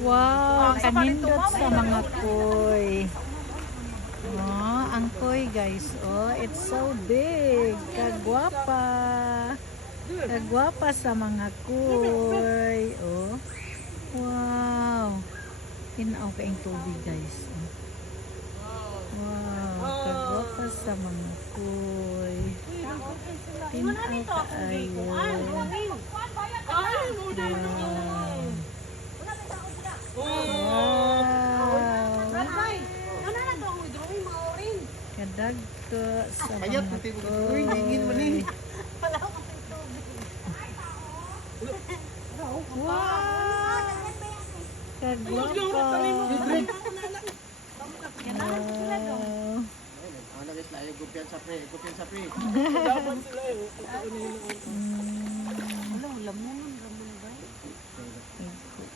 Wow, kanindot sa mga koy. Oh, ang koy guys. Oh, it's so big. Kagwapa. Kagwapa sa mga koy. Oh. Wow. Tinaw ka yung tubig guys. Wow, kagwapa sa mga koy. Tinaw ka ayun. Kadagko sa mga koy. Wow! Kagwapa!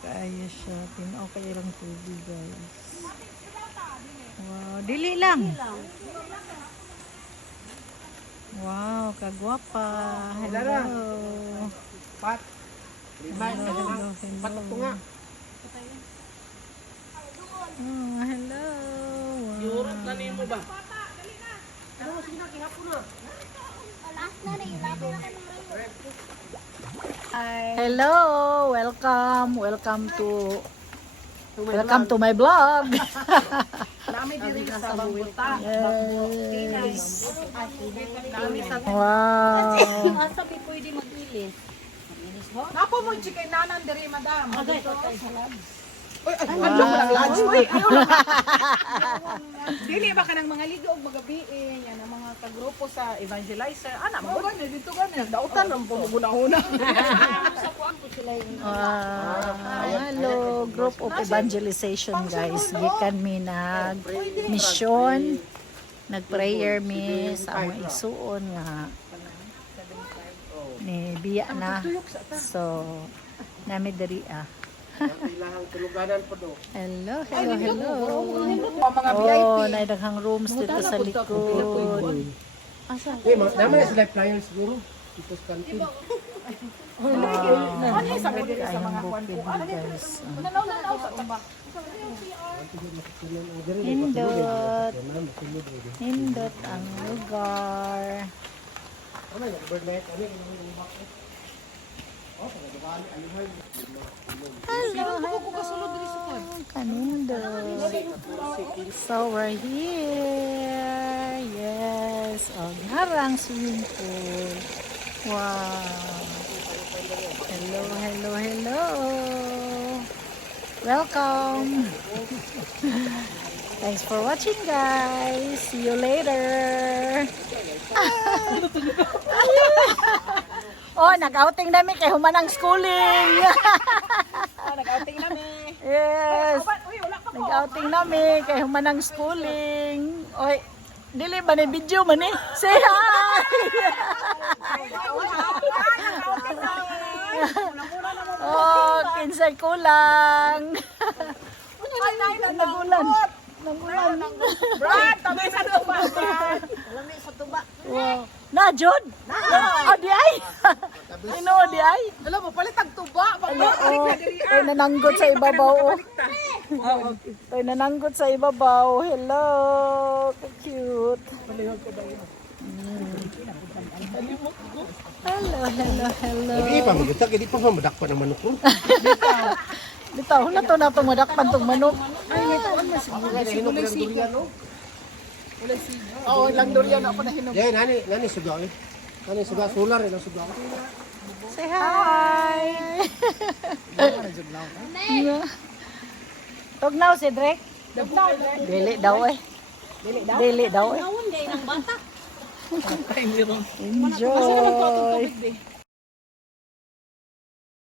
Kaya siya. Tinaw kayo lang tubig guys. Wow, dili lang. Wow, kagwapa. Hello. Pat. Hello, hello, hello. Oh, hello. Yurot na nimo ba? Hello, welcome to my vlog. Nami diri sa Bangbuta. Yes. Nami sa Wow. Sabi pwede mag-ilis. Napo mo chicken nanan diri madam. Agay, patay sa lab. Uy, ano mo lang lunch? Uy, dili ba kanang mga ligo og mga biin yan ang mga kagrupo sa evangelizer. Ana mo ba dito kami nagdautan ng pumuguna-una. Sa kuan po sila yung Hello, group of evangelization guys. Gikan mi nag mission, nag-prayer mi sa among igsuon nga ni biya na. So, nami diri Hello, hello, hello. Mga VIP. Oh, naidaghang rooms dito sa likod. Asa? Naman na sila flyers siguro. Tipos kantin. Ano yung sabi diri sa mga kwan ko? Ano guys. nanaw sa tabak? Hindot. Hindot ang lugar. Hello, kanindot. So we're here. Yes. Oh, harang swimming pool. Wow. Hello, hello, hello. Welcome. Thanks for watching guys. See you later. Oh, nag-outing namin kay humanang schooling. Nag-outing namin. Yes. Uy, wala ka. Nag-outing namin kay humanang schooling. Oy, dili ba ni video man ni? Say hi. Oh, kinsay kulang. Nagulan. Nagulan. Brad, tamay sa tuba. Lami sa tuba. Wow. Na, Jod? Oh, di ay. Sino, di ay? Alam mo, palitag tuba. Oh, tayo nananggot sa ibabaw. Tayo nananggot sa ibabaw. Hello. Cute. Hello, hello, hello. Hindi pa magutag, hindi pa madakpan ang manok ko. Bitaw na to na itong madakpan itong manok. Ay, ito ano siguro. Hinog ng durian, no? Oo, lang durian ako na hinog. Yan, nani suga eh. Nani suga, solar eh, suga. Say hi. Tugnaw si Drek. Dili daw eh. Dili daw eh. Nawon gay ng bata. Enjoy.